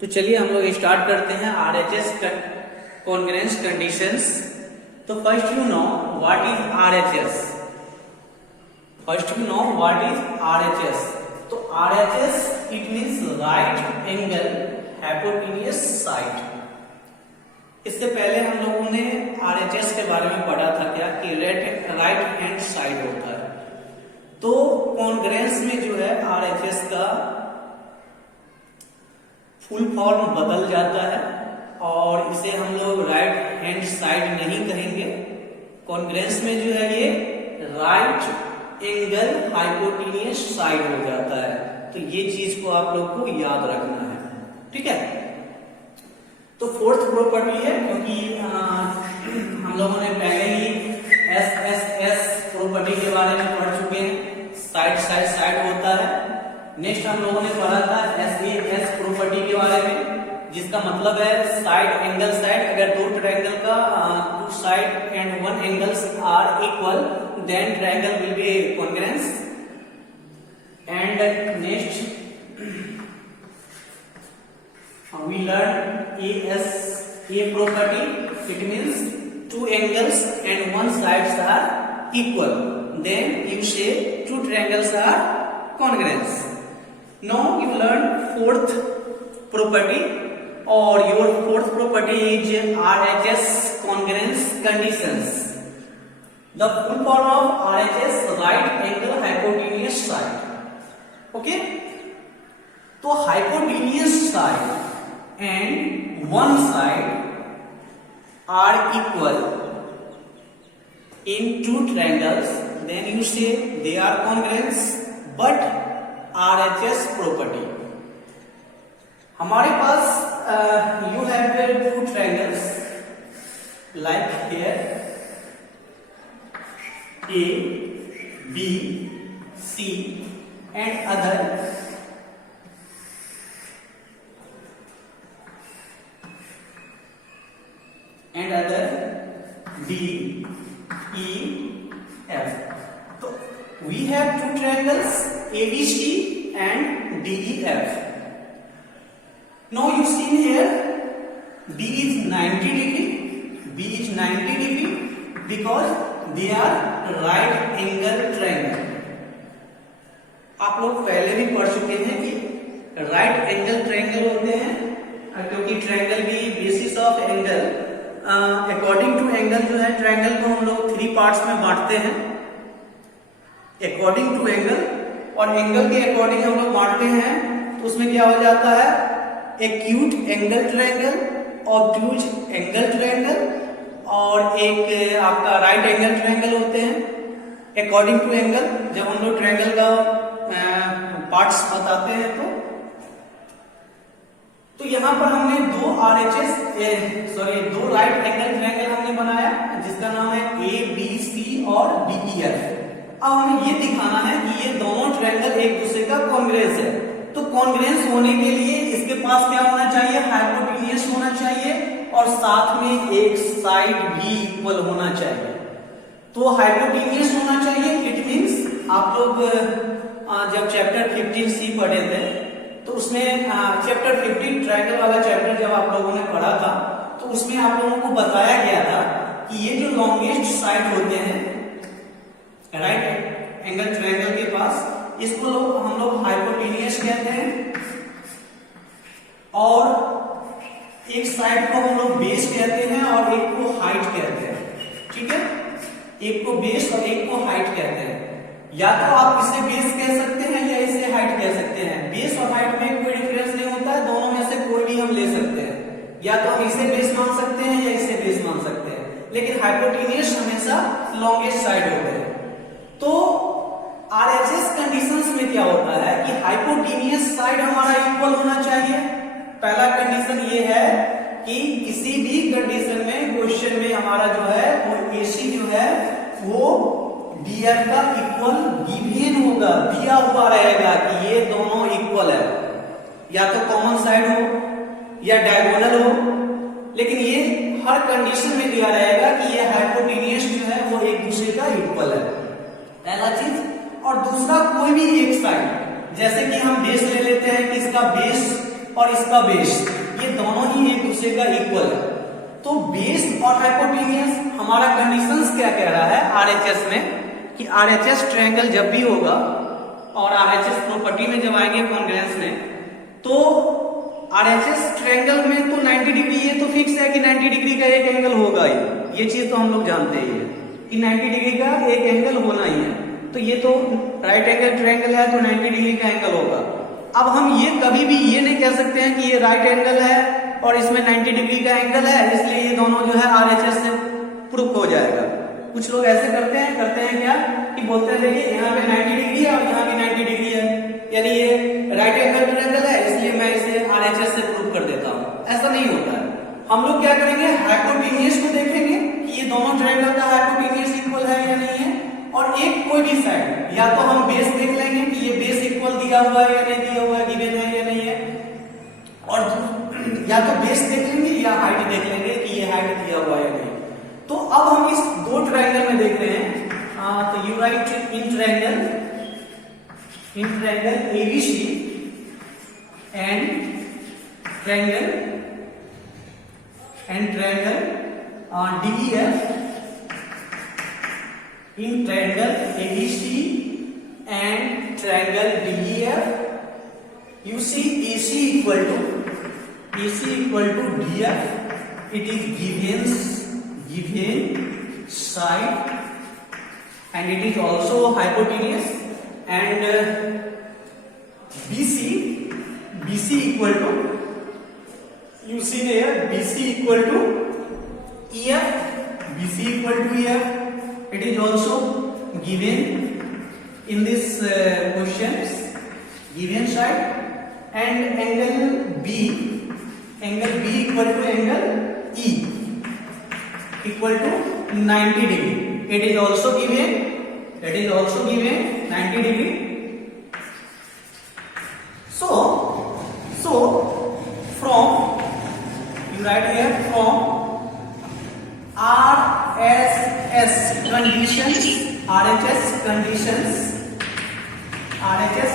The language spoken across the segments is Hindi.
तो चलिए हम लोग स्टार्ट करते हैं RHS कॉन्ग्रुएंस कंडीशंस। तो first you know what is RHS। तो RHS it means right angle hypotenuse side. इससे पहले हम लोगों ने RHS के बारे में पढ़ा था क्या कि राइट हैंड साइड होता है। तो कॉन्ग्रुएंस में जो है RHS का फुल फॉर्म बदल जाता है और इसे हम लोग राइट हैंड साइड नहीं कहेंगे। कॉन्ग्रुएंस में जो है ये राइट एंगल हाइपोटेन्यूज साइड हो जाता है। तो ये चीज को आप लोग को याद रखना है, ठीक है। तो फोर्थ प्रॉपर्टी है, क्योंकि हम लोगों ने पहले ही SSS प्रॉपर्टी के बारे में पढ़ चुके हैं, साइड साइड साइड होता है। नेक्स्ट हम लोगों ने पढ़ा था SAS प्रॉपर्टी के बारे में, जिसका मतलब है साइड एंगल साइड। अगर दो ट्रायंगल का two side and one angles are equal then triangle will be congruence. And next we learned A property. It means two angles and one sides are equal. Then you say two triangles are congruent. Now you learn fourth property, or your fourth property is RHS congruence conditions. The full form of RHS right angle hypotenuse side. Okay? तो hypotenuse side and one side are equal in two triangles, then you say they are congruent, but RHS property. हमारे पास you have two triangles like here A, B, C and other D, E, F. So we have two triangles ABC and DEF. Now you see here D is 90 degree, B is 90 degree because they are right angle triangle. आप लोग पहले भी पढ़ चुके हैं कि राइट एंगल ट्रायंगल होते हैं, क्योंकि ट्रायंगल भी basis of angle according to angle जो है ट्रायंगल को हम लोग 3 पार्ट्स में बांटते हैं, अकॉर्डिंग टू एंगल। और एंगल के अकॉर्डिंग हम लोग बांटते हैं तो उसमें क्या हो जाता है, acute angle triangle, obtuse angle triangle और एक आपका राइट एंगल ट्रायंगल होते हैं अकॉर्डिंग टू एंगल। जब हम लोग ट्रायंगल का पार्ट्स बताते हैं तो यहाँ पर हमने दो राइट एंगल ट्रायंगल हमने बनाया जिसका नाम है ABC और DEF। अब हमें ये दिखाना है कि ये दोनों ट्रायंगल एक दूसरे का कॉन्ग्रुएंस है। तो कॉन्ग्रुएंस होने के लिए इसके पास क्या होना चाहिए, हाइपोटेन्यूज होना चाहिए और साथ में एक साइड भी इक्वल होना चाहिए। तो हाइपोटेन्यूज होना चाहिए, इट मींस आप लोग जब चैप्टर 15C पढ़े थे तो उसमें चैप्टर 15 ट्रायंगल वाला चैप्टर जब आप लोगों ने पढ़ा था तो उसमें आप लोगों को बताया गया था कि ये जो लॉन्गेस्ट साइड होते हैं राइट एंगल ट्रायंगल के पास, इसको हम लोग हाइपोटेन्यूज कहते हैं और एक साइड को हम लोग बेस कहते हैं और एक को हाइट कहते हैं, ठीक है। एक को बेस और एक को हाइट कहते हैं। या तो आप इसे बेस कह सकते हैं या इसे हाइट कह सकते हैं। बेस और हाइट में कोई डिफरेंस नहीं होता है, दोनों में से कोई भी हम ले सकते हैं। या तो हम इसे बेस मान सकते हैं या इसे बेस मान सकते हैं, लेकिन हाइपोटेन्यूज हमेशा लॉन्गेस्ट साइड होते हैं। तो RHS कंडीशंस में क्या होता है कि हाइपोटेन्यूज साइड हमारा इक्वल होना चाहिए। पहला कंडीशन ये है कि किसी भी कंडीशन में क्वेश्चन में हमारा जो है वो AC जो है वो DF का इक्वल गिवन होगा, दिया हुआ रहेगा कि ये दोनों इक्वल है, या तो कॉमन साइड हो या डायगोनल हो, लेकिन ये हर कंडीशन में दिया रहेगा कि ये हाइपोटेन्यूज जो है वो एक दूसरे का इक्वल है, पहला चीज। और दूसरा, कोई भी एक साइड, जैसे कि हम बेस ले लेते हैं कि इसका बेस और इसका बेस, ये दोनों ही एक दूसरे का इक्वल है। तो बेस और हाइपोटेन्यूज हमारा कंडीशंस क्या कह रहा है आरएचएस में, कि आरएचएस ट्रायंगल जब भी होगा और आरएचएस प्रॉपर्टी में जब आएंगे कॉन्ग्रुएंस में, तो आरएचएस ट्रायंगल में तो 90 डिग्री, ये तो फिक्स है कि 90 डिग्री का एक एंगल होगा ही, ये चीज तो हम लोग जानते ही है कि 90 डिग्री का एक एंगल होना ही है। तो ये तो राइट एंगल ट्रायंगल है तो 90 डिग्री का एंगल होगा। अब हम ये कभी भी ये नहीं कह सकते हैं कि ये राइट एंगल है और इसमें 90 डिग्री का एंगल है, इसलिए ये दोनों जो है आरएचएस से प्रूफ हो जाएगा। कुछ लोग ऐसे करते हैं क्या कि बोलते हैं देखिए यहाँ पे 90 डिग्री है और यहाँ भी 90 डिग्री है, यानी ये राइट एंगल ट्रायंगल है, इसलिए मैं इसे आरएचएस से प्रूव कर देता हूँ। ऐसा नहीं होता है। हम लोग क्या करेंगे, हाइपोटेन्यूज को देखेंगे कि ये दोनों ट्रायंगल का हाइपोटेन्यूज इक्वल है या नहीं है, और एक कोई भी साइड, या तो हम बेस देख लेंगे कि ये बेस इक्वल दिया हुआ है या नहीं दिया हुआ है, गिवन है या नहीं है, और या तो बेस देख लेंगे या हाइट देख लेंगे कि ये हाइट दिया हुआ है या नहीं। तो अब हम इस दो ट्रायंगल में देख रहे हैं, तो you right in triangle ABC and triangle DEF, in triangle ABC and triangle DEF, you see AC equal to DF. It is given side and it is also hypotenuse, and BC equal to, you see there, BC equal to EF. It is also given in this questions, given side, and angle B equal to angle E equal to 90 degree. It is also given 90 degree. So from, you write here, from RHS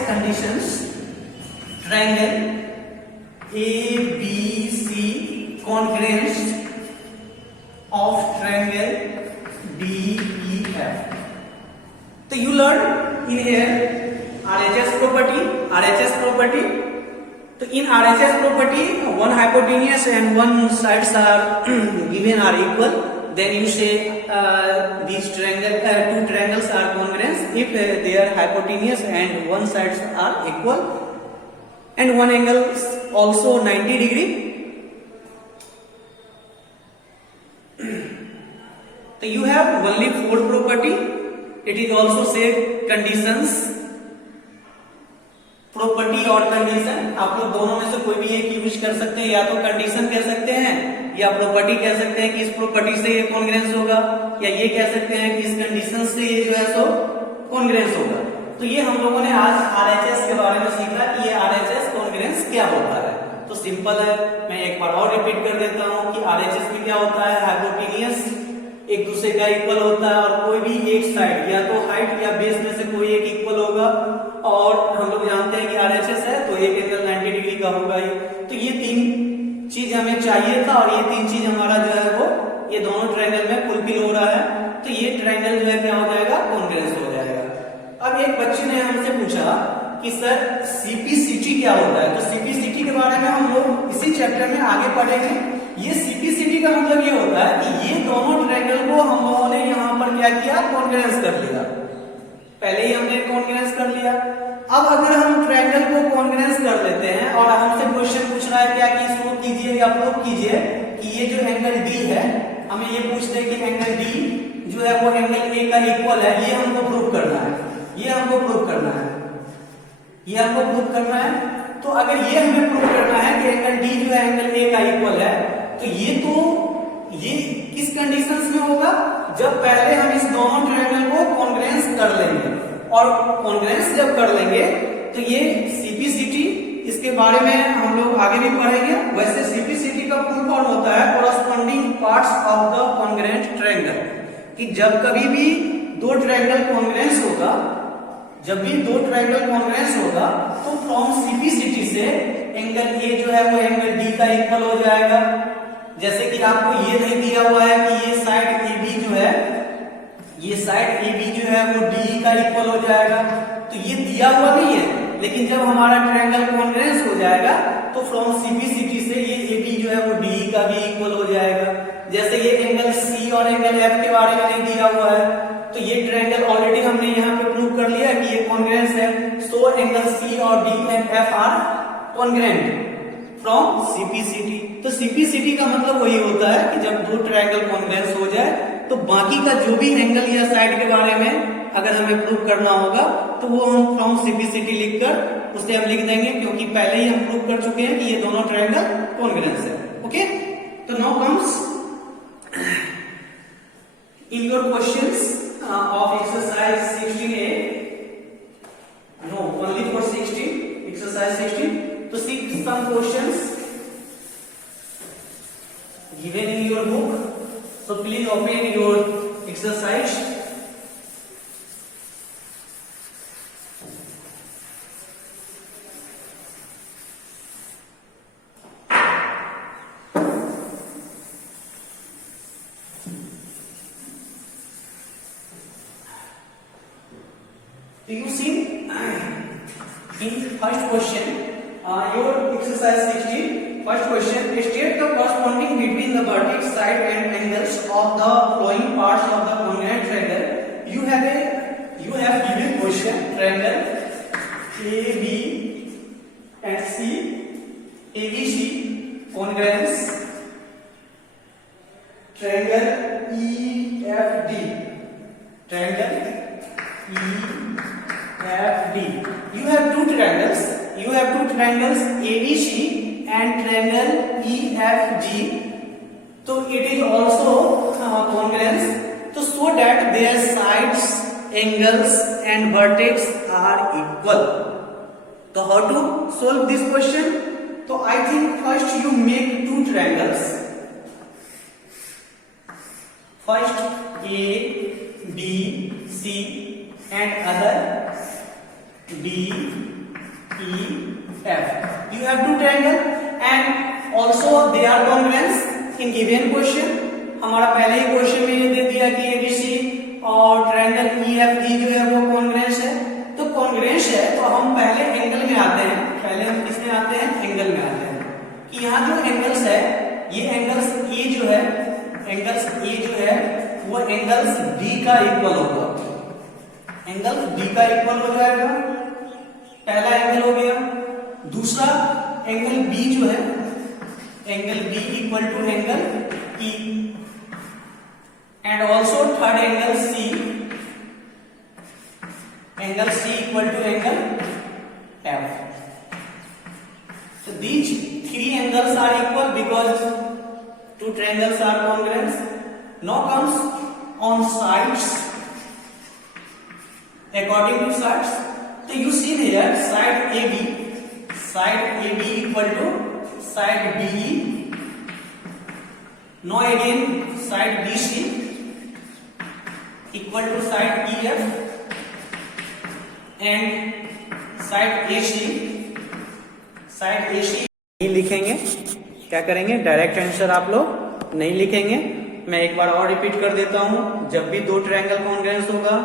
conditions, triangle ABC congruence of triangle DEF. So you learn in here RHS property. So in RHS property, one hypotenuse and one sides are given are equal. Then you say these two triangles are congruent if their hypotenuse and one sides are equal, and one angle is also 90 degree. So you have only fourth property. It is also say conditions, property और कंडीशन। आप लोग दोनों में से कोई भी एक यूज कर सकते हैं, या तो कंडीशन कह सकते हैं या प्रॉपर्टी कह सकते हैं कि इस प्रॉपर्टी से ये कॉन्ग्रुएंस होगा, या ये कह सकते हैं कि इस कंडीशन से ये जो है सो कॉन्ग्रुएंस होगा। तो ये हम लोगों ने आज आरएचएस के बारे में सीखा कि ये आरएचएस कॉन्ग्रुएंस क्या होता है। तो सिंपल है, मैं एक बार और रिपीट कर देता हूँ कि आरएचएस में क्या होता है, हाइपोटेन्यूज एक दूसरे का इक्वल होता है, और कोई भी एक साइड या तो हाइट या बेस में से कोई एक इक्वल होगा, और हम लोग जानते हैं कि आरएचएस है तो एक एंगल 90 डिग्री का होगा ही। तो ये तीन चीज हमें चाहिए था, और ये तीन चीज हमारा जो है वो ये दोनों ट्रायंगल में फुलफिल हो रहा है। तो ये ट्रायंगल जो है क्या हो जाएगा, कॉन्ग्रुएंस हो जाएगा। अब एक बच्चे ने हमसे पूछा कि सर सीपीसीटी क्या होता है। तो सीपीसीटी के बारे में हम लोग इसी चैप्टर में आगे पढ़ेंगे। ये सीपीसीटी का मतलब ये होता है कि ये दोनों ट्रायंगल को हम लोगों ने यहाँ पर क्या किया, कॉन्ग्रुएंस कर लिया। पहले ही हमने कॉन्ग्रुएंस कर लिया। अब अगर हम ट्रायंगल को कॉन्ग्रुएंस कर लेते हैं और हमसे क्वेश्चन पूछ रहा है क्या कि प्रूव कीजिए या प्रूव कीजिए कि ये जो एंगल डी है, हमें ये पूछते हैं कि एंगल डी जो है वो एंगल ए का इक्वल है, ये हमको प्रूव करना है, ये हमको प्रूव करना है। तो अगर ये हमें प्रूव करना है कि एंगल डी जो है एंगल ए का इक्वल है, तो ये किस कंडीशंस में होगा, जब पहले हम इस दोनों ट्रायंगल को कॉन्ग्रुएंस कर लेंगे। और कॉन्ग्रुएंस जब कर लेंगे तो ये सीपीसीटी, इसके बारे में हम लोग आगे भी पढ़ेंगे। वैसे सीपीसीटी का फुल फॉर्म होता है corresponding parts of the congruent triangle, कि जब कभी भी दो ट्रायंगल कॉन्ग्रुएंस होगा, तो फ्रॉम सीपीसीटी से एंगल ए जो है वो एंगल डी का इक्वल हो जाएगा। जैसे कि आपको ये नहीं दिया हुआ है कि ये साइड ए बी जो है, ये साइड ए बी जो है वो डी का इक्वल हो जाएगा, तो ये दिया हुआ नहीं है, लेकिन जब हमारा ट्रायंगल कॉन्ग्रुएंस हो जाएगा तो फ्रॉम सीपीसीटी से ये ए बी जो है वो डी का भी इक्वल हो जाएगा। जैसे ये एंगल सी और एंगल एफ के बारे में नहीं दिया हुआ है, तो ये ट्रायंगल ऑलरेडी हमने यहाँ पे प्रूव कर लिया कि ये कॉन्ग्रुएंस है। सो एंगल सी और D and F R congruent from CPCT. तो सीपीसीटी का मतलब वही होता है कि जब दो ट्रायंगल कॉन्ग्रुएंस हो जाए तो बाकी का जो भी एंगल या साइड के बारे में अगर हमें प्रूव करना होगा तो वो हम फ्रॉम सीपीसीटी लिखकर उसे हम लिख देंगे, क्योंकि पहले ही हम प्रूव कर चुके हैं कि ये दोनों ट्रायंगल कॉन्ग्रुएंस है। ओके, तो now comes in your questions of exercise 16a, no, only for 16, exercise 16. To see some questions given in your book, so please open your exercise. So you see in first question, your exercise 16, first question, state the corresponding between the vertex, side and angles of the flowing parts of the congruent triangle. You have given question triangle AB and C, ABC congruence, triangle EFD, triangle EFD. You have two triangles ABC and triangle EFG. So it is also congruence. So that their sides, angles and vertex are equal. So how to solve this question? So I think first you make two triangles. First A, B, C and other D, E, F. You have two triangles and also they are congruent in given question. हमारा पहले ही क्वेश्चन में ये दे दिया कि ABC और ट्रायंगल EFG जो है वो कॉन्ग्रुएंस है। तो कॉन्ग्रुएंस है तो हम पहले एंगल में आते हैं, पहले हम किसमें आते हैं, एंगल में आते हैं कि यहाँ जो एंगल्स है, ये एंगल्स A जो है, एंगल्स A जो है वो एंगल्स D का इक्वल होगा, एंगल D का इक्वल हो जाएगा, पहला एंगल हो गया। दूसरा एंगल B जो है, angle B equal to angle E and also third angle C, angle C equal to angle F. So these three angles are equal because two triangles are congruent. Now comes on sides. According to sides, so you see here side AB equal to side BE. Now again side BC equal to side EF and side AC नहीं लिखेंगे, क्या करेंगे, डायरेक्ट आंसर आप लोग नहीं लिखेंगे। मैं एक बार और रिपीट कर देता हूं, जब भी दो ट्रायंगल कॉन्ग्रुएंस होगा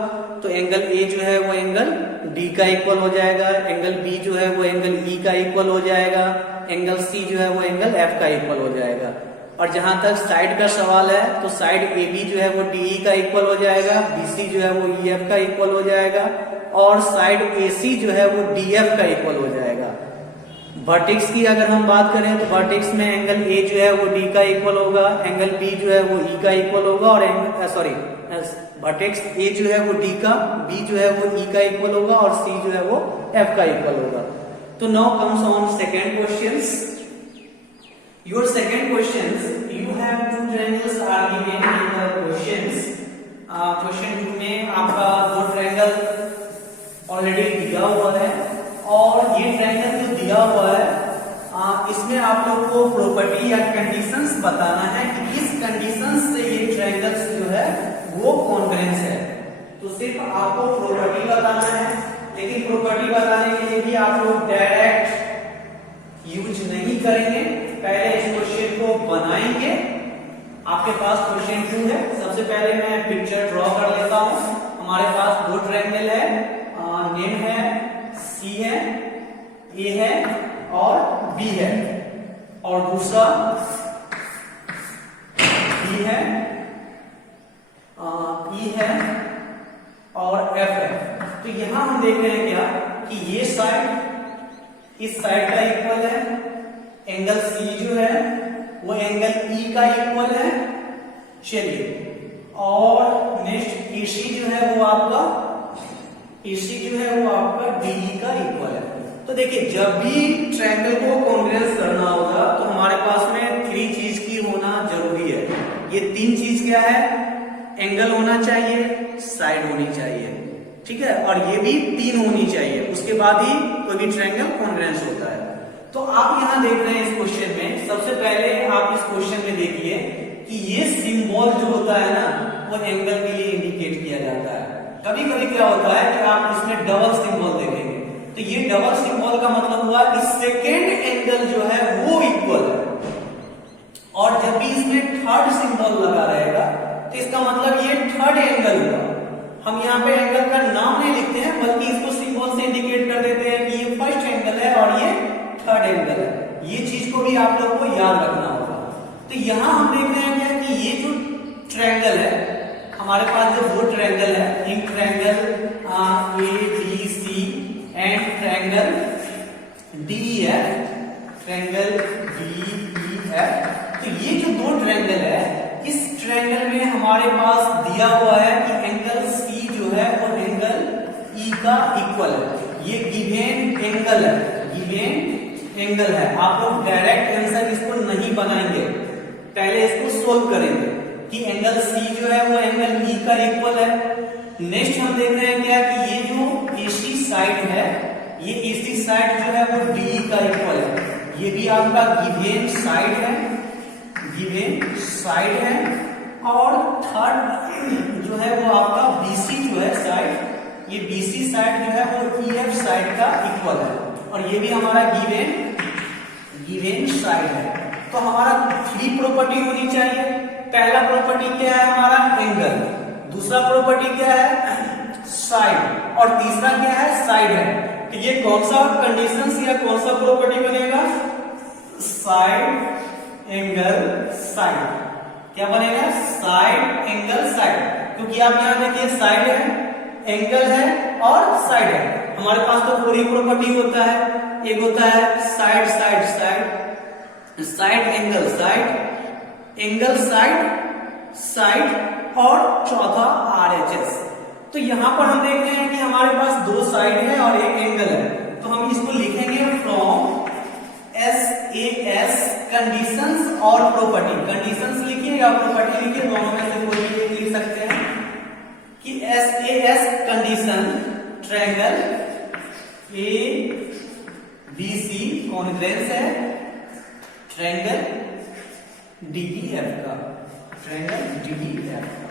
तो एंगल ए जो है वो एंगल डी का इक्वल हो जाएगा, एंगल बी जो है वो एंगल ई का इक्वल हो जाएगा, एंगल सी जो है वो एंगल एफ का इक्वल हो जाएगा। और जहां तक साइड का सवाल है तो साइड ए बी जो है वो डी का इक्वल हो जाएगा, बीसी जो है वो ई एफ का इक्वल हो जाएगा और साइड ए सी जो है वो डी एफ का इक्वल हो जाएगा। वर्टेक्स की अगर हम बात करें तो वर्टेक्स में एंगल ए जो है वो डी का इक्वल होगा, एंगल बी जो है वो ई का इक्वल होगा और वर्टेक्स ए जो है वो डी का, बी जो है वो ई का इक्वल होगा और सी जो है वो एफ का इक्वल होगा। तो now comes on second questions. Your second questions, you have two triangles are given in the questions. Question 2 में आपका दो ट्रायंगल ऑलरेडी दिया हुआ है और ये ट्रायंगल जो दिया हुआ है इसमें आप लोग को प्रॉपर्टी या कंडीशंस बताना है कि किस कंडीशंस से ये ट्रायंगल्स जो है वो कॉन्ग्रुएंस है। तो सिर्फ आपको प्रॉपर्टी बताना है, लेकिन प्रॉपर्टी बताने के लिए भी आप लोग डायरेक्ट यूज नहीं करेंगे, पहले इस क्वेश्चन को बनाएंगे। आपके पास क्वेश्चन 2 है। सबसे पहले मैं पिक्चर ड्रॉ कर लेता हूं। हमारे पास दो ट्रायंगल है, नेम है, सी है, ए है और बी है, और दूसरा बी है, ई है और एफ है। तो यहां हम देख रहे हैं क्या कि ये साइड इस साइड का इक्वल है, एंगल सी जो है वो एंगल ई का इक्वल है। चलिए, और नेक्स्ट एसी जो है वो आपका डीई का इक्वल है। तो देखिए, जब भी ट्रायंगल को कॉन्ग्रुएंस करना होगा तो हमारे पास में 3 चीज की होना जरूरी है। ये 3 चीज क्या है? एंगल होना चाहिए, साइड होनी चाहिए, ठीक है, और ये भी 3 होनी चाहिए, उसके बाद ही कोई भी ट्रायंगल कॉन्ग्रुएंस होता है। तो आप यहां देख रहे हैं इस क्वेश्चन में, सबसे पहले आप इस क्वेश्चन में देखिए कि ये सिंबल जो होता है ना वो एंगल के लिए इंडिकेट किया जाता है। कभी कभी क्या होता है कि आप इसमें डबल सिंबल देखेंगे, तो ये डबल सिंबल का मतलब हुआ कि सेकेंड एंगल जो है वो इक्वल है, और जब भी इसमें थर्ड सिंबल लगा रहेगा तो इसका मतलब ये थर्ड एंगल हुआ। हम यहाँ पे एंगल का नाम नहीं लिखते हैं, बल्कि इसको सिंबल से इंडिकेट कर देते हैं कि ये फर्स्ट एंगल है और ये थर्ड एंगल है। ये चीज को भी आप लोग को याद रखना होगा। तो यहां हम देख रहे हैं क्या कि ये जो ट्रायंगल है, हमारे पास जो दो ट्रायंगल है, एक triangle ABC and triangle DEF, triangle DEF। तो ये जो दो ट्रायंगल है, इस ट्रायंगल में हमारे पास दिया हुआ है कि एंगल C जो है वो एंगल E का इक्वल है। ये गिवन एंगल है, गिवन एंगल है। आप लोग डायरेक्ट आंसर इसको नहीं बनाएंगे, पहले इसको सोल्व करेंगे कि एंगल C जो है वो एंगल E का इक्वल है। नेक्स्ट हम देख रहे हैं क्या कि ये जो AC साइड है, ये AC साइड जो है वो DE का इक्वल है। ये भी आपका गिवन साइड है, गिवन साइड है। और थर्ड जो है वो आपका BC जो है साइड, ये BC साइड जो है वो EF साइड का इक्वल है, और ये भी हमारा गिवन साइड है। तो हमारा 3 प्रॉपर्टी होनी चाहिए। पहला प्रॉपर्टी क्या है हमारा? एंगल। दूसरा प्रॉपर्टी क्या है? साइड। और तीसरा क्या है? साइड है। तो ये कौन सा कंडीशन या कौन सा प्रॉपर्टी बनेगा? Side angle side. क्या बनेगा? Side angle side. क्योंकि आप यहां देखिए साइड है, एंगल है और साइड है। हमारे पास तो 4 ही प्रॉपर्टी होता है। एक होता है side side side, side angle side, angle side side, और चौथा RHS। तो यहां पर हम देख रहे हैं कि हमारे पास 2 साइड है और एक एंगल है, तो हम इसको लिखेंगे फ्रॉम SAS कंडीशंस और प्रॉपर्टी। कंडीशंस लिखिए या प्रॉपर्टी लिखिए, दोनों में से कोई भी एक लिख सकते हैं कि SAS condition triangle ABC congruence है ट्रायंगल DEF का, ट्रायंगल DEF का।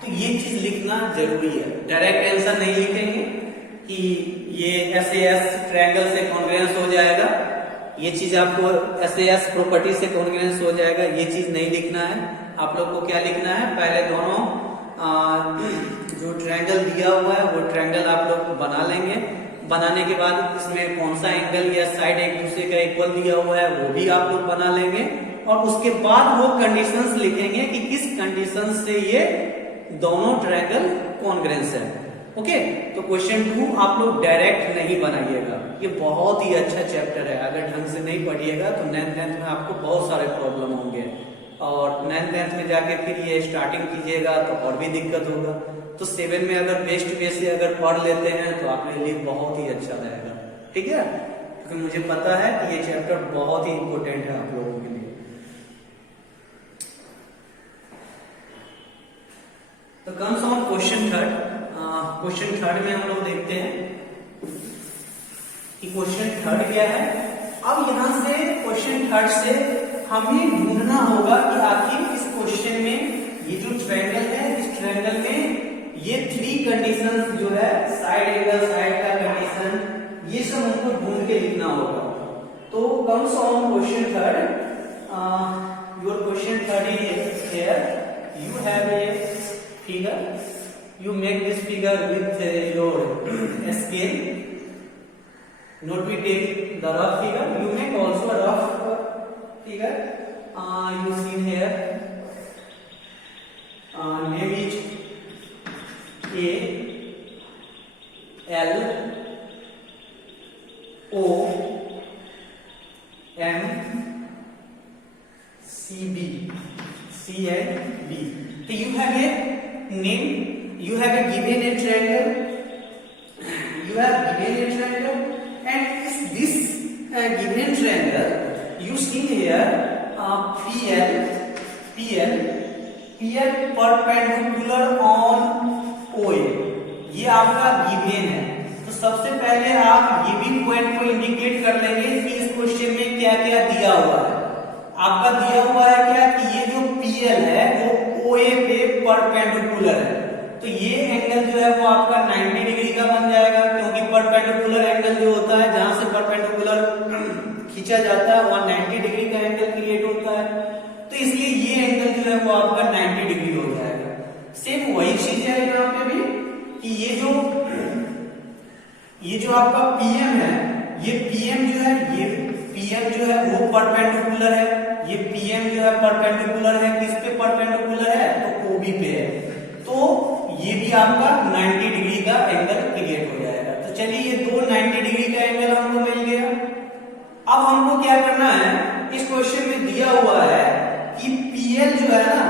तो ये चीज लिखना जरूरी है। डायरेक्ट आंसर नहीं लिखेंगे कि ये SAS ट्रायंगल से कॉन्ग्रुएंस हो जाएगा, ये चीज आपको SAS प्रॉपर्टी से कॉन्ग्रुएंस हो जाएगा, ये चीज नहीं लिखना है। आप लोग को क्या लिखना है? पहले दोनों जो ट्रायंगल दिया हुआ है वो ट्रायंगल आप लोग बना लेंगे। बनाने के बाद इसमें कौन सा एंगल या साइड एक दूसरे का इक्वल दिया हुआ है वो भी आप लोग बना लेंगे, और उसके बाद वो कंडीशंस लिखेंगे कि किस कंडीशन से ये दोनों ट्रायंगल कॉन्ग्रुएंस है। ओके, तो क्वेश्चन 2 आप लोग डायरेक्ट नहीं बनाइएगा। ये बहुत ही अच्छा चैप्टर है, अगर ढंग से नहीं पढ़िएगा तो 9th-10th में आपको बहुत सारे प्रॉब्लम होंगे, और 9th-10th में जाके फिर ये स्टार्टिंग कीजिएगा तो और भी दिक्कत होगा। तो 7 में अगर बेस्ट वे से अगर पढ़ लेते हैं तो आपके लिए बहुत ही अच्छा रहेगा, ठीक है, क्योंकि मुझे पता है कि ये चैप्टर बहुत ही इंपॉर्टेंट है आप लोगों के लिए। तो कम्स ऑन क्वेश्चन 3। क्वेश्चन 3 में हम लोग देखते हैं कि क्वेश्चन 3 क्या है। अब यहां से क्वेश्चन 3 से हमें ढूंढना होगा कि आखिर इस क्वेश्चन में ये जो ट्रायंगल है, इस ट्रायंगल में ये 3 कंडीशंस जो है, साइड एंगल साइड का कंडीशन, ये सब हमको ढूंढ के लिखना होगा। तो comes on question third. Your question third is here. You have a figure. You make this figure with your scale. Not we take the rough figure. You make also a rough figure. You see here. Name is A L O M C B C and B. So you have a name. You have a given a triangle. You have given a triangle, and this given triangle you see here PL perpendicular on OA. ये आपका गिवन है। तो सबसे पहले आप गिवन पॉइंट को इंडिकेट कर लेंगे कि इस क्वेश्चन में क्या क्या दिया हुआ है। आपका दिया हुआ है क्या कि ये जो PL है वो OA पे परपेंडिकुलर है। तो ये एंगल जो है वो आपका 90 डिग्री का बन जाएगा, क्योंकि परपेंडिकुलर एंगल जो होता है जहां से परपेंडिकुलर खींचा जाता है वहां 90 डिग्री का एंगल क्रिएट होता है। तो इसलिए ये एंगल जो है वो आपका 90 डिग्री हो जाएगा। सेम वही चीज है यहाँ पे भी कि ये जो आपका PM है, ये PM जो है वो परपेंडिकुलर है। ये PM जो है परपेंडिकुलर है, किस पे परपेंडिकुलर है? तो OB पे है। तो ये भी आपका 90 डिग्री का एंगल क्रिएट हो जाएगा। तो चलिए ये दो 90 डिग्री का एंगल हमको मिल गया। अब हमको क्या करना है, इस क्वेश्चन में दिया हुआ है कि PL जो है ना,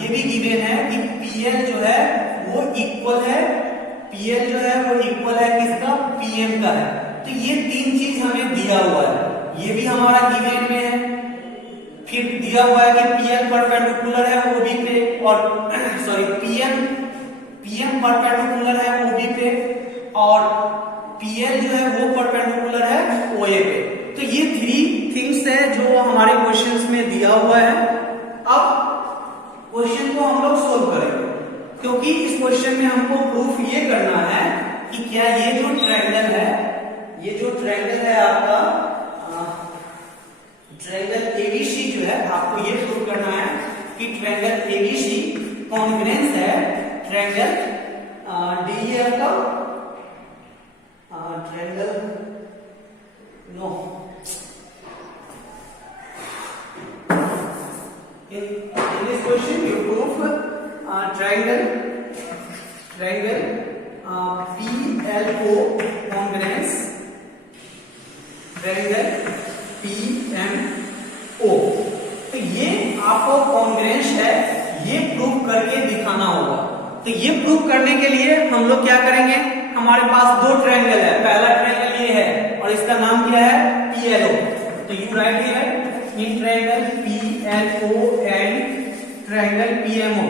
ये भी गिवन है कि PL जो है वो इक्वल है, PL जो है वो इक्वल है किसका? PM का है। तो ये तीन चीज हमें दिया हुआ है, ये भी हमारा गिवन में है। फिर दिया हुआ है कि PL परपेंडिकुलर है OB पे, और सॉरी PM परपेंडिकुलर है OB पे, और PL जो है वो परपेंडिकुलर है OA पे। तो ये थ्री थिंग्स है जो हमारे क्वेश्चंस में दिया हुआ है। अब क्वेश्चन को हम लोग सोल्व करेंगे, क्योंकि इस क्वेश्चन में हमको प्रूफ ये करना है कि क्या ये जो ट्रायंगल है आपका ट्रायंगल ABC जो है, आपको ये प्रूव करना है कि ट्रायंगल ABC कॉन्ग्रुएंस है ट्रायंगल DEF का triangle no in this question you prove triangle PLO congruence triangle PMO। तो ये आपको कॉन्ग्रुएंस है, ये प्रूव करके दिखाना होगा। तो ये प्रूव करने के लिए हम लोग क्या करेंगे, हमारे पास दो ट्रायंगल है। पहला ट्रायंगल ये है और इसका नाम क्या है? PLO। तो you right here in triangle PLO and triangle PMO,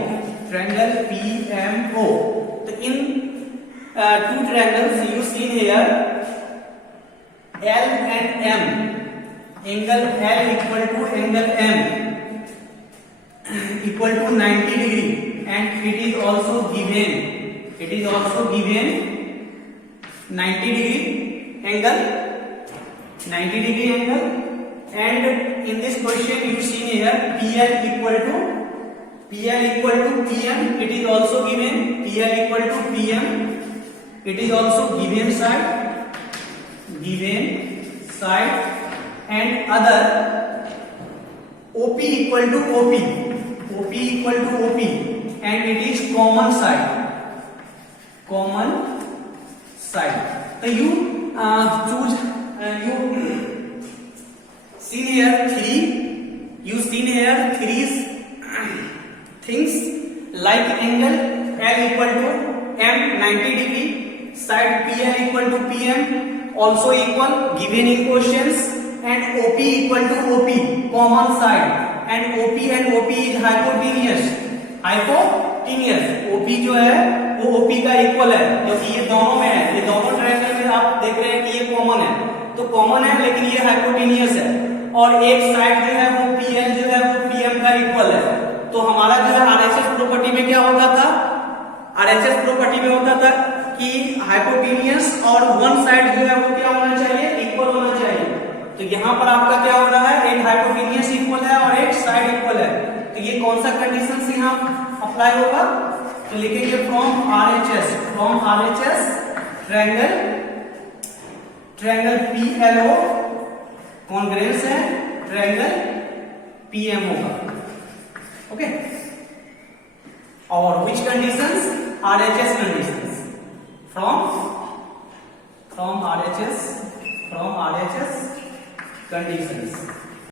So in two triangles you see here L and M, angle L equal to angle M equal to 90 degree, and it is also given 90 degree angle, and in this question you see here PL equal to PM, it is also given PL equal to PM, it is also given side, and other OP equal to OP, and it is common side. So you choose see here three things like angle L equal to M 90 degree, side PL equal to PM also equal given in questions, and OP equal to OP common side, and OP is hypotenuse। OP जो है वो OP का इक्वल है, क्योंकि ये दोनों में है, ये दोनों ट्रायंगल में आप देख रहे हैं कि ये कॉमन है, तो कॉमन है लेकिन ये हाइपोटेनियस है, और एक साइड जो है वो PL जो है वो PM का इक्वल है। तो हमारा जो है RHS प्रॉपर्टी में क्या होता था? RHS प्रॉपर्टी में होता था कि हाइपोटेनियस और वन साइड जो है वो क्या होना चाहिए? इक्वल होना चाहिए। तो तो यहां पर आपका क्या हो रहा है, एक हाइपोटेन्यूस इक्वल है और एक साइड इक्वल है, तो ये कौन सा कंडीशन से यहां अप्लाई होगा, तो लिखेंगे from RHS triangle PLO congruence है ट्रायंगल पीएमओ का, ओके। और which conditions, RHS conditions, from RHS conditions.